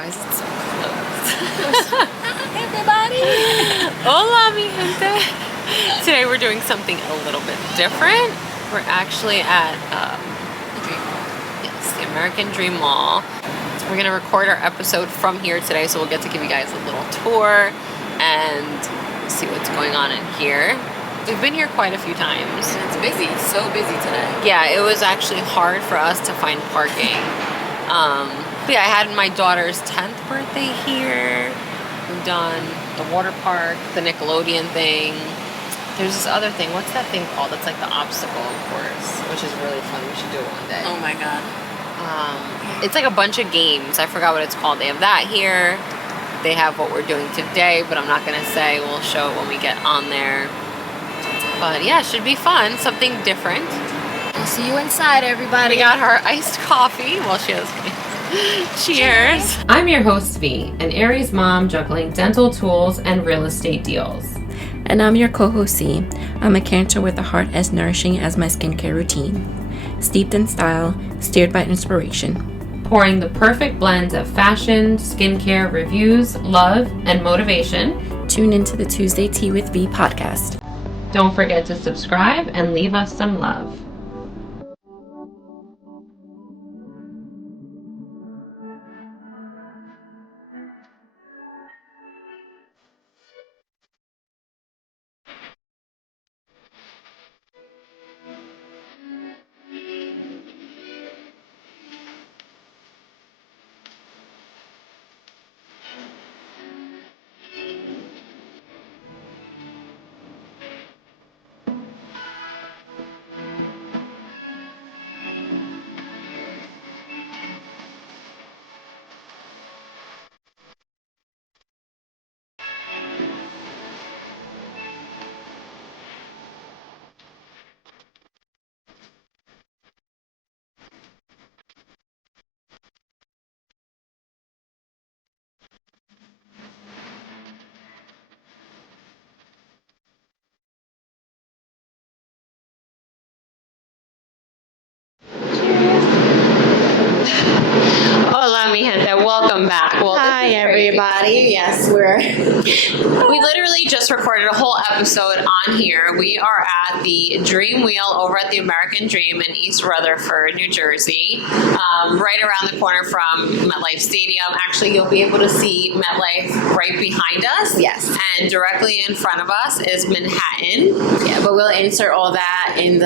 Why is it so close? Hey everybody! Hola, mi gente! Today we're doing something a little bit different. We're actually at the American Dream Mall. So we're gonna record our episode from here today, so we'll get to give you guys a little tour and see what's going on in here. We've been here quite a few times. And it's busy, so busy today. Yeah, it was actually hard for us to find parking. But yeah, I had my daughter's 10th birthday here. We've done the water park, the Nickelodeon thing. There's this other thing. What's that thing called? It's like the obstacle course, which is really fun. We should do it one day. Oh my god. It's like a bunch of games. I forgot what it's called. They have that here. They have what we're doing today, but I'm not going to say. We'll show it when we get on there. But yeah, it should be fun. Something different. We'll see you inside, everybody. We got her iced coffee. Well, she has. Cheers. I'm your host, V, an Aries mom juggling dental tools and real estate deals. And I'm your co-host, C. I'm a Cancer with a heart as nourishing as my skincare routine. Steeped in style, steered by inspiration. Pouring the perfect blend of fashion, skincare, reviews, love, and motivation. Tune into the Tuesday Tea with V podcast. Don't forget to subscribe and leave us some love. Hola, mi gente. Welcome back. Well, Hi, everybody. Yes, we literally just recorded a whole episode on here. We are at the Dream Wheel over at the American Dream in East Rutherford, New Jersey, right around the corner from MetLife Stadium. Actually, you'll be able to see MetLife right behind us. Yes. And directly in front of us is Manhattan. yeah, but we'll insert all that in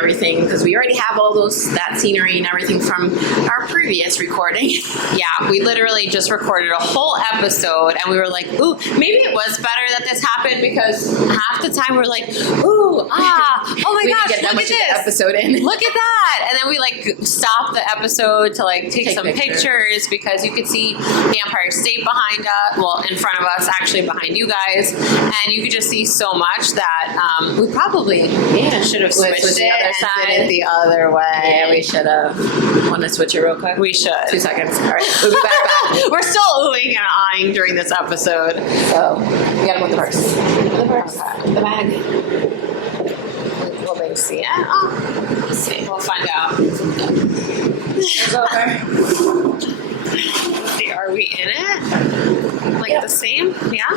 everything because we already have all that scenery and everything from our previous recording. Yeah, we literally just recorded a whole episode and we were like, ooh, maybe it was better that this happened because half the time we're like, ooh, oh my gosh, get that look much at of the this. episode in. Look at that. And then we like stopped the episode to like take some pictures because you could see the Empire State behind us, well, in front of us, actually behind you guys. And you could just see so much that we probably should have switched the it other and side. did it the other way. Yeah, we should have. Want to switch it real quick? We should. 2 seconds. All right, we'll be back. We're still oohing and eyeing during this episode. So, we gotta put the purse. The purse. Okay. The bag. Will they see it? Oh, let's see. We'll find out. It's over. Let's see, are we in it? Like the same? Yeah?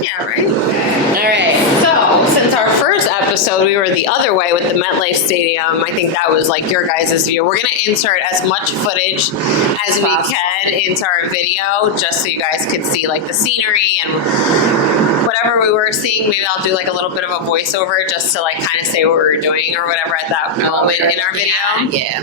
Yeah, right? All right. So, since our first episode, we were the other way with the MetLife Stadium. I think that was like your guys' view. We're going to insert as much footage as we can into our video, just so you guys could see like the scenery and whatever we were seeing. Maybe I'll do like a little bit of a voiceover just to like kind of say what we were doing or whatever at that moment in our video. Yeah.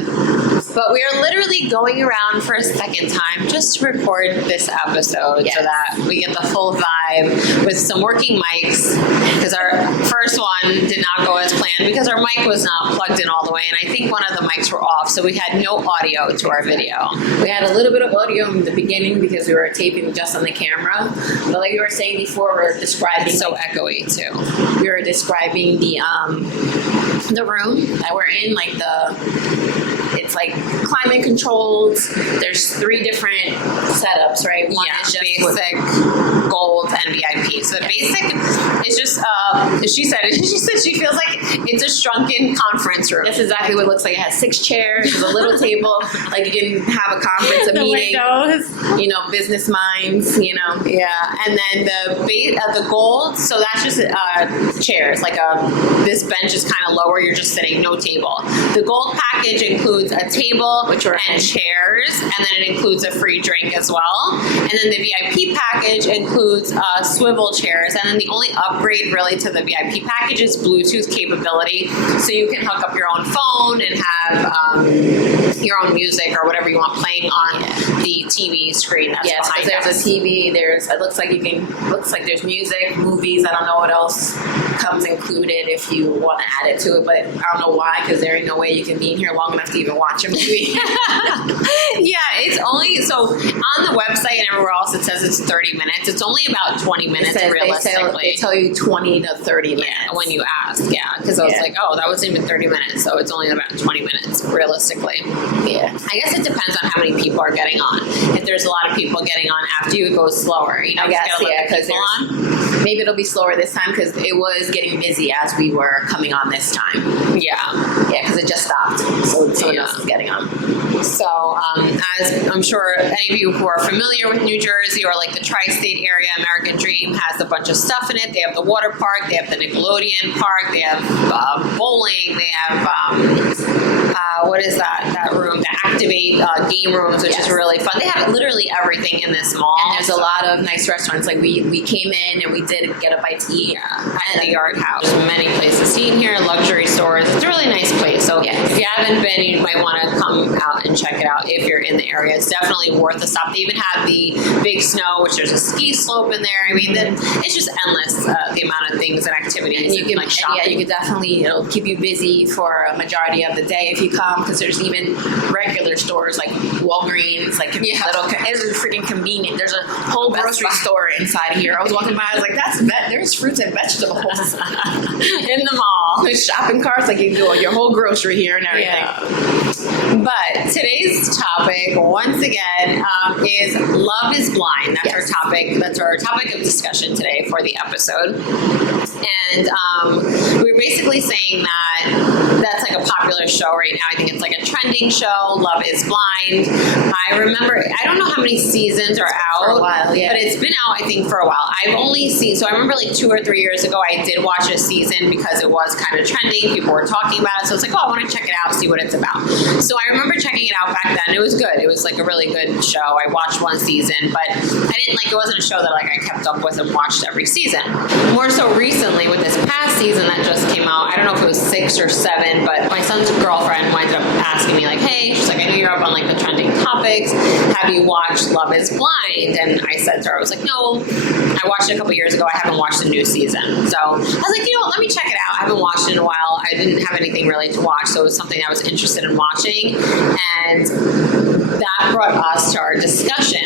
But we are literally going around for a second time just to record this episode so that we get the full vibe with some working mics, because our first one did not go as planned because our mic was not plugged in all the way, and I think one of the mics were off, so we had no audio to our video. We had a little bit of audio in the beginning because we were taping just on the camera. But like we were saying before, we're describing. It's so echoey too. We were describing the room that we're in, like it's like climate controlled. There's 3 different setups, right? One is just basic, gold, and VIP. So basic It's just, she said she feels like it's a shrunken conference room. That's exactly what it looks like. It has 6 chairs, there's a little table, like you can have a conference, a meeting, windows. you know, business minds, you know. Yeah, and then the gold, so that's just chairs, like this bench is kind of lower, you're just sitting, no table. The gold package includes a table and chairs, and then it includes a free drink as well. And then the VIP package includes swivel chairs, and then the only upgrade really to the VIP package is Bluetooth capability, so you can hook up your own phone and have your own music or whatever you want playing on the TV screen that's behind us. There's a TV, it looks like there's music, movies, I don't know what else comes included if you want to add it to it, but I don't know why, because there ain't no way you can be in here long enough to even watch a movie. Yeah, it's only, so on the website and everywhere else it says it's 30 minutes. It's only about 20 minutes realistically. They tell you 20 to 30 minutes. Yeah, when you ask, because I was like, oh, that wasn't even 30 minutes, so it's only about 20 minutes realistically. Yeah. I guess it depends on how many people are getting on. If there's a lot of people getting on after you, it goes slower. You know, I guess, because maybe it'll be slower this time because it was getting busy as we were coming on this time. Yeah, because it just stopped, so someone else is getting on. So, as I'm sure any of you who are familiar with New Jersey or like the tri-state area, American Dream has a bunch of stuff in it. They have the water park, they have the Nickelodeon park, they have bowling, they have what is that room? The Activate game rooms, which is really fun. They have literally everything in this mall. And there's a lot of nice restaurants. Like we came in and we did get a bite to eat at the Yard House. There's many places to eat in here, luxury stores. It's a really nice place. So if you haven't been, you might want to come out and check it out if you're in the area. It's definitely worth a stop. They even have the Big Snow, which there's a ski slope in there. I mean, it's just endless, the amount of things and activities. And you can, like, shopping. You could definitely, it'll keep you busy for a majority of the day if you come, because there's even regular stores like Walgreens, like it's freaking convenient. There's a whole grocery store inside of here. I was walking by, I was like, there's fruits and vegetables in the mall. There's shopping carts, like you can do your whole grocery here and everything. Yeah. But today's topic, once again, is Love is Blind. That's our topic. That's our topic of discussion today for the episode. And we're basically saying that that's like a popular show right now. I think it's like a trending show, Love is Blind. I remember, I don't know how many seasons are out, for a while, but it's been out, I think, for a while. I've only seen, so I remember like 2 or 3 years ago, I did watch a season because it was kind of trending. People were talking about it. So it's like, oh, I want to check it out, see what it's about. So I remember checking it out back then. It was good. It was like a really good show. I watched one season, but I didn't like, it wasn't a show that like I kept up with and watched every season. More so recently with this past season that just came out, I don't know if it was 6 or 7, but my son's girlfriend ended up asking me like, hey, she's like, I know you're up on like the trending topics. Have you watched Love is Blind? And I said to her, I was like, no, I watched it a couple years ago. I haven't watched the new season. So I was like, you know what, let me check it out. I haven't watched it in a while. I didn't have anything really to watch, so it was something I was interested in watching. And that brought us to our discussion,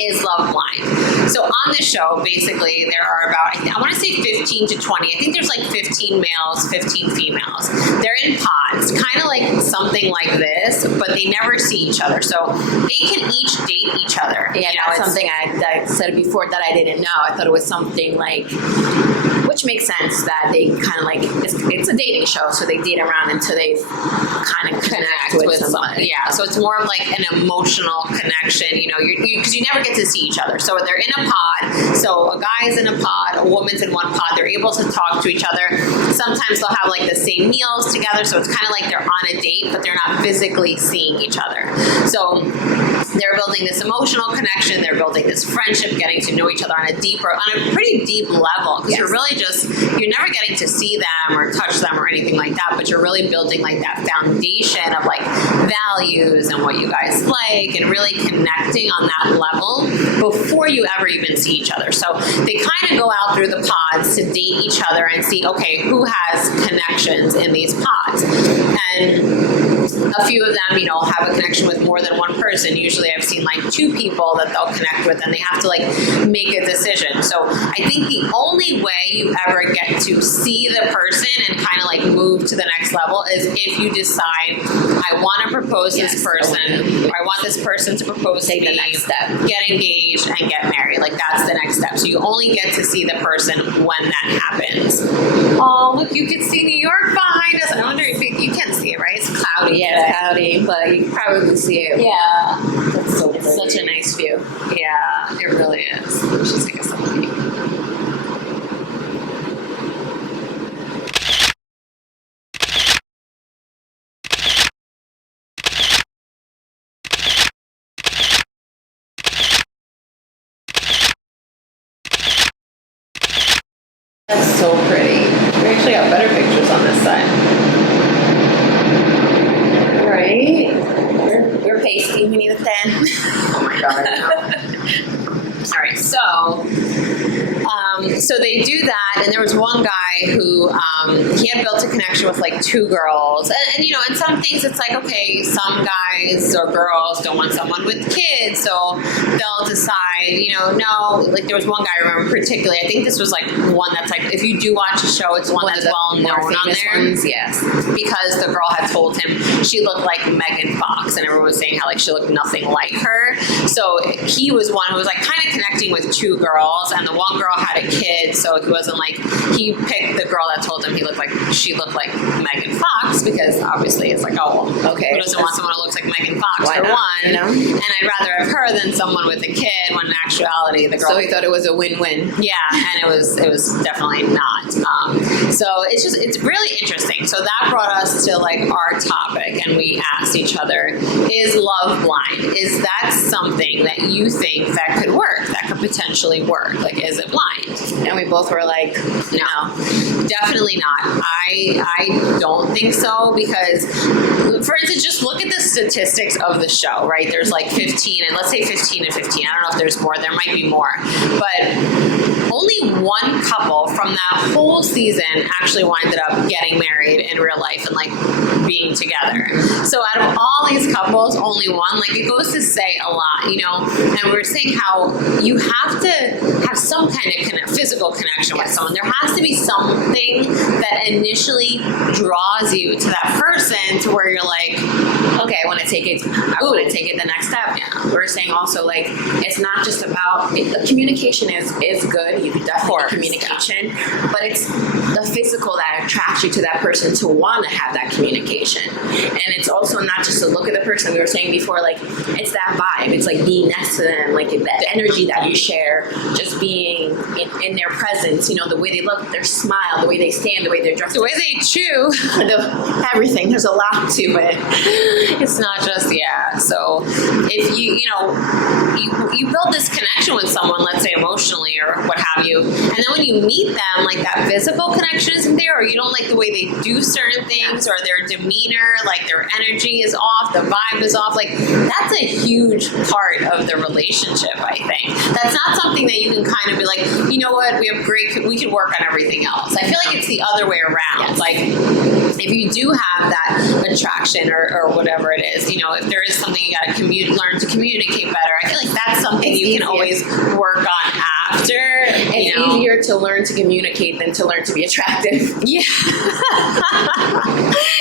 is Love Blind? So on this show, basically, there are about, I want to say 15 to 20. I think there's like 15 males, 15 females. They're in pods, kind of like something like this, but they never see each other. So they can each date each other. Yeah, that's something I said before that I didn't know. I thought it was something like, which makes sense that they kind of like, it's a dating show, so they date around until they kind of connect with somebody. Yeah, so it's more of like an emotional connection, you know, because you never get to see each other. So they're in a pod. So a guy's in a pod, a woman's in one pod. They're able to talk to each other. Sometimes they'll have like the same meals together. So it's kind of like they're on a date, but they're not physically seeing each other. So they're building this emotional connection. They're building this friendship, getting to know each other on a pretty deep level. Because you're really you're never getting to see them or touch them or anything like that, but you're really building like that foundation of like values and what you guys like, and really connecting on that level before you ever even see each other. So they kind of go out through the pods to date each other and see, okay, who has connections in these pods. And a few of them, you know, have a connection with more than one person. Usually I've seen like 2 people that they'll connect with, and they have to like make a decision. So I think the only way you ever get to see the person and kind of like move to the next level is if you decide, I want to propose this person, or I want this person to propose to me, the next step, get engaged and get married. Like that's the next step. So you only get to see the person when that happens. Oh, look, you can see New York behind us. I wonder if you can see it, right? It's cloudy. Yeah, it's cloudy, but you can probably see it. Yeah. That's so it's such a nice view. Yeah, it really is. We should take a selfie. That's so pretty. We actually got better pictures on this side. Right? We're pasty. We need a 10. Oh my god, I know. All right, so they do that, and there was one guy who he had built a connection with like 2 girls, and you know, in some things it's like, okay, some guys or girls don't want someone with kids, so they'll decide, you know, no, like there was one guy I remember particularly. I think this was like one that's like, if you do watch a show, it's one that's well known on there. Ones, yes, because the girl had told him she looked like Megan Fox, and everyone was saying how like she looked nothing like her. So he was one who was like kind of connecting with 2 girls, and the one girl had a kid, so he wasn't like, he picked the girl that told him she looked like Megan Fox, because obviously it's like, oh, well, okay, who doesn't want someone who looks like Megan Fox? Why for not? one, You know? and I'd rather have her than someone with a kid, when in actuality the girl. So he thought it was a win-win. Yeah, and it was definitely not. So it's really interesting. So that brought us to like our topic, and we asked each other, is love blind? Is that something that you think that could work, that could potentially work? Like, is it blind? And we both were like, No, definitely not. I don't think so, because, for instance, just look at the statistics of the show, right? There's like 15, and let's say 15 and 15. I don't know if there's more. There might be more. But only one couple from that whole season actually winded up getting married in real life and like being together. So out of all these couples, only one, like it goes to say a lot, you know? And we're saying how you have to have some kind of physical connection with someone. There has to be something that initially draws you to that person to where you're like, okay, I want to take it the next step. Yeah. We're saying also, like, it's not just about communication is good. You definitely communication, but it's the physical that attracts you to that person to want to have that communication. And it's also not just to look at the person. We were saying before, like, it's that vibe. It's like being next to them, like that energy that you share, just being in their presence. You know, the way they look, their smile, the way they stand, the way they're dressed, the way they chew, everything. There's a lot to it. It's not just, so if you build this connection with someone, let's say emotionally or what have you, and then when you meet them, like that physical connection isn't there, or you don't like the way they do certain things, or their demeanor, like their energy is off, the vibe is off, like that's a huge part of the relationship. I think that's not something that you can kind of be like, you know what, we can work on everything else. I feel like it's the other way around. Like if you do have that attraction or whatever it is, you know, if there is something you got to learn to communicate better, I feel like that's something you can always work on after. It's easier to learn to communicate than to learn to be attractive. Yeah.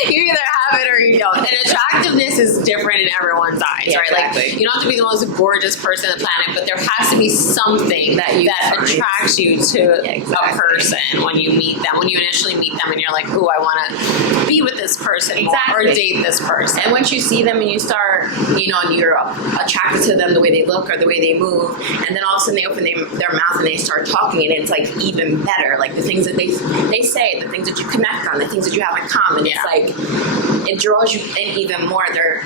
You either have it or you don't. And attractiveness is different in everyone's eyes, right? Exactly. Like, you don't have to be the most gorgeous person on the planet, but there has to be something that attracts you to a person when you meet them, when you initially meet them and you're like, ooh, I want to be with this person more, or date this person. And once you see them and you start, you know, and you're attracted to them, the way they look or the way they move, and then all of a sudden they open their mouth and they start talking, and it's like even better. Like the things that they say, the things that you connect on, the things that you have in common. It's like it draws you in even more. Their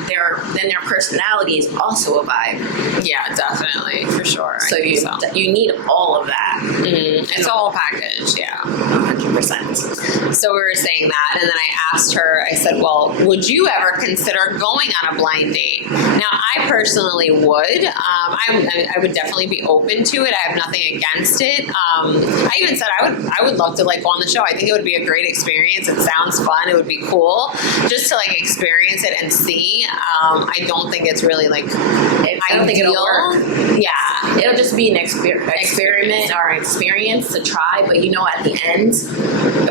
personality is also a vibe. Yeah, definitely, for sure. So you need all of that. Mm-hmm. It's a whole package. Yeah, 100%. So we were saying that, and then I asked her, I said, well, would you ever consider going on a blind date? Now, I personally would. I would definitely be open to it. I have nothing against it. I even said I would love to like go on the show. I think it would be a great experience. It sounds fun. It would be cool just to like experience it and see. I don't think it's really like I don't think it'll work. Yeah. it'll just be an experiment or an experience to try. But at the end,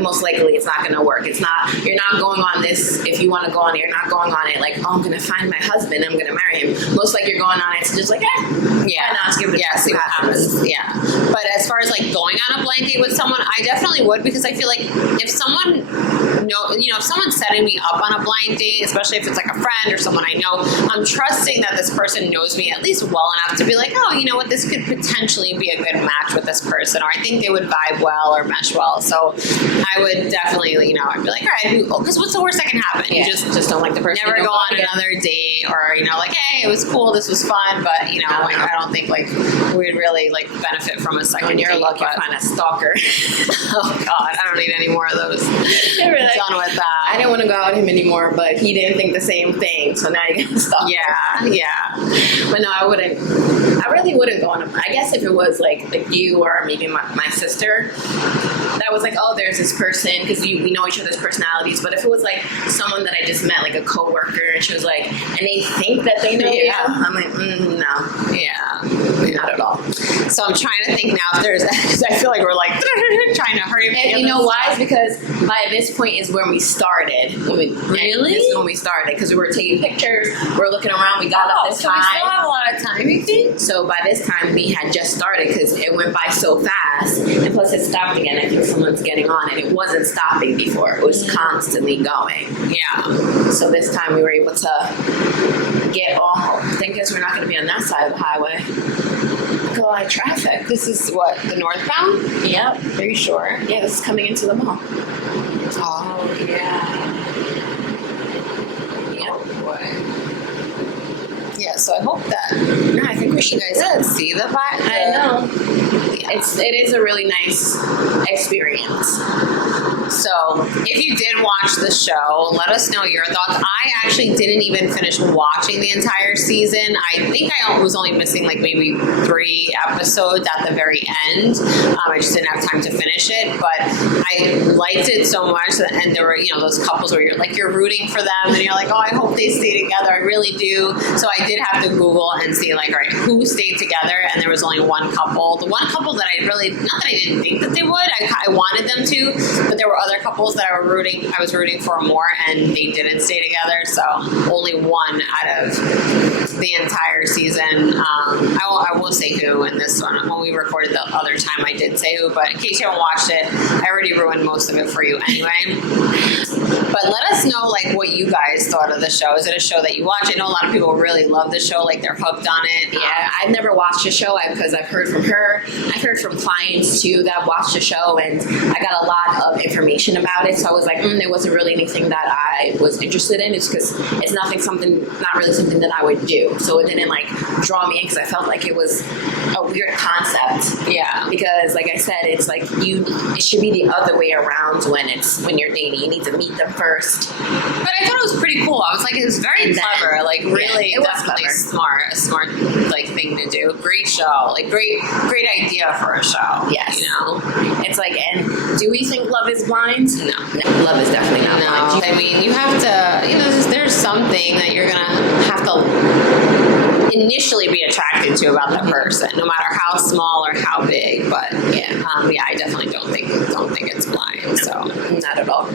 most likely it's not going to work. You're not going on this if you want to go on it. You're not going on it like, oh, I'm going to find my husband, I'm going to marry him. Most likely you're going on it to just like, yeah, let's give it a try, see what happens. Yeah. But as far as like going on a blind date with someone, I definitely would, because I feel like if someone if someone's setting me up on a blind date, especially if it's like a friend or someone I know, I'm trusting that this person knows me at least well enough to be like, oh, you know what, this could potentially be a good match with this person, or I think they would vibe well or mesh well. So I would definitely, I'd be like, all right, because what's the worst that can happen? Yeah. You just don't like the person. Never go on another date, or like, hey, it was cool, this was fun, but I don't think like we'd really like benefit from a second. You're lucky to find a stalker. Oh God, I don't need any more of those. Really? Done with that. I didn't want to go out with him anymore, but he didn't think the same thing. So now you got to stalk. Yeah. But no, I wouldn't. I really wouldn't go on. I guess if it was like you or maybe my sister, that was like, oh, there's this person, because we know each other's personalities. But if it was like someone that I just met, like a coworker, and she was like, and they think that they know you, I'm like, no. Yeah. Not at all. So I'm trying to think now if there's, because I feel like we're like trying to hurry. And you know why? It's because by this point is when we started. Really? This is when we started, because we were taking pictures, we were looking around, we got up this so time. we still have a lot of time, you think? So by this time we had just started, because it went by so fast, and plus it stopped again. I think someone's getting on, and it wasn't stopping before. It was constantly going. Yeah. So this time we were able to get off. Thank goodness we're not going to be on that side of the highway. Look at a lot of traffic. This is what, the northbound? Yep. Are you sure? Yeah, this is coming into the mall. Oh, yeah. Yep. Oh, boy. Yeah, so I hope that. No, I think we should See the vibe. I know. Yeah. It is a really nice experience. So if you did watch the show, let us know your thoughts. I actually didn't even finish watching the entire season. I think I was only missing like maybe 3 episodes at the very end. I just didn't have time to finish it, but I liked it so much. And there were, those couples where you're rooting for them, and you're like, oh, I hope they stay together. I really do. So I did have to Google and see like, all right, who stayed together? And there was only one couple. The one couple that I really, not that I didn't think that they would, I wanted them to, but there were other couples that I was rooting for more, and they didn't stay together. So only one out of the entire season. I won't say who in this one. When we recorded the other time, I did say who, but in case you haven't watched it, I already ruined most of it for you anyway. But let us know like what you guys thought of the show. Is it a show that you watch? I know a lot of people really love the show, like they're hooked on it. Yeah, I've never watched the show because I've heard from her. I've heard from clients too that watched the show, and I got a lot of information about it. So I was like, there wasn't really anything that I was interested in. It's because it's not really something that I would do. So it didn't like draw me in, because I felt like it was a weird concept. Yeah, because like I said, it's like it should be the other way around when you're dating. You need to meet them first. But I thought it was pretty cool. I was like, it was very clever. Like really, definitely smart. A smart like thing to do. Great show. Like great idea for a show. Yes. It's like, and do we think Love is Blind? No. Love is definitely not blind. I mean, you have to, there's something that you're going to have to initially be attracted to about that person, no matter how small or how big. But I definitely don't think it's blind. So not at all.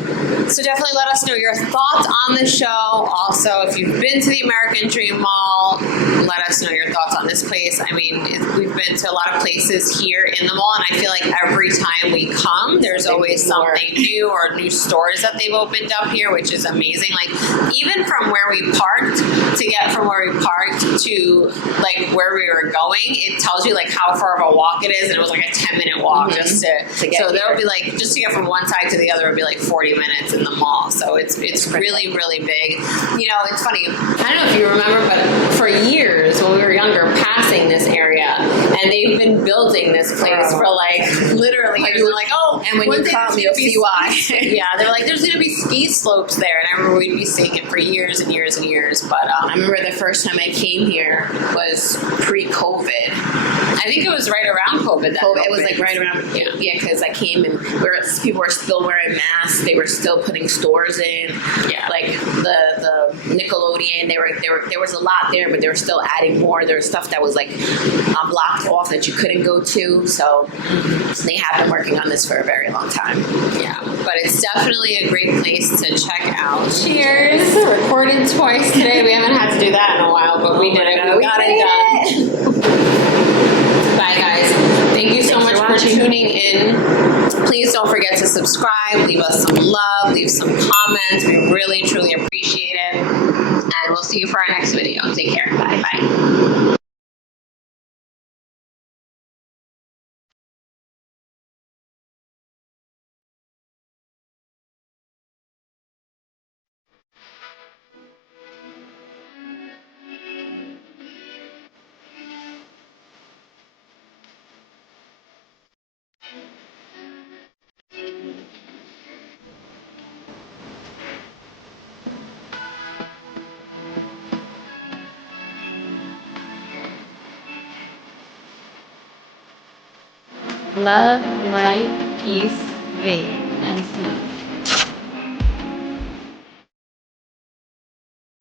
So definitely let us know your thoughts on the show. Also, if you've been to the American Dream Mall, let us know your thoughts on this place. I mean, we've been to a lot of places here in the mall, and I feel like every time we come, there's always something new or new stores that they've opened up here, which is amazing. Like even from where we parked to get from where we parked to like where we were going, it tells you like how far of a walk it is, and it was like a 10-minute walk just to get. So there would be like just to get from one side to the other would be like 40 minutes in the mall. So it's really, really big. It's funny. I don't know if you remember, but for years when we were younger, passing this area, and they've been building this place for like literally years. We're like, oh, and when you come, you'll see why. Yeah, they're like, there's going to be ski slopes there, and I remember we'd be seeing it for years and years and years. But I remember the first time I came here was pre-COVID. I think it was right around COVID. It was like right around, yeah, because I came and people were still wearing masks. They were still putting stores in. Yeah. Like the Nickelodeon, there was a lot there, but they were still adding more. There was stuff that was like blocked off that you couldn't go to. So they have been working on this for a very long time. Yeah, but it's definitely a great place to check out. Cheers! Recorded twice today. We haven't had to do that in a while, but we did it. We got it done. Bye, guys. Thank you so much for tuning in. Please don't forget to subscribe, leave us some love, leave some comments. We really, truly appreciate it. And we'll see you for our next video. Take care. Bye. Bye. Love, light, peace, faith, and peace.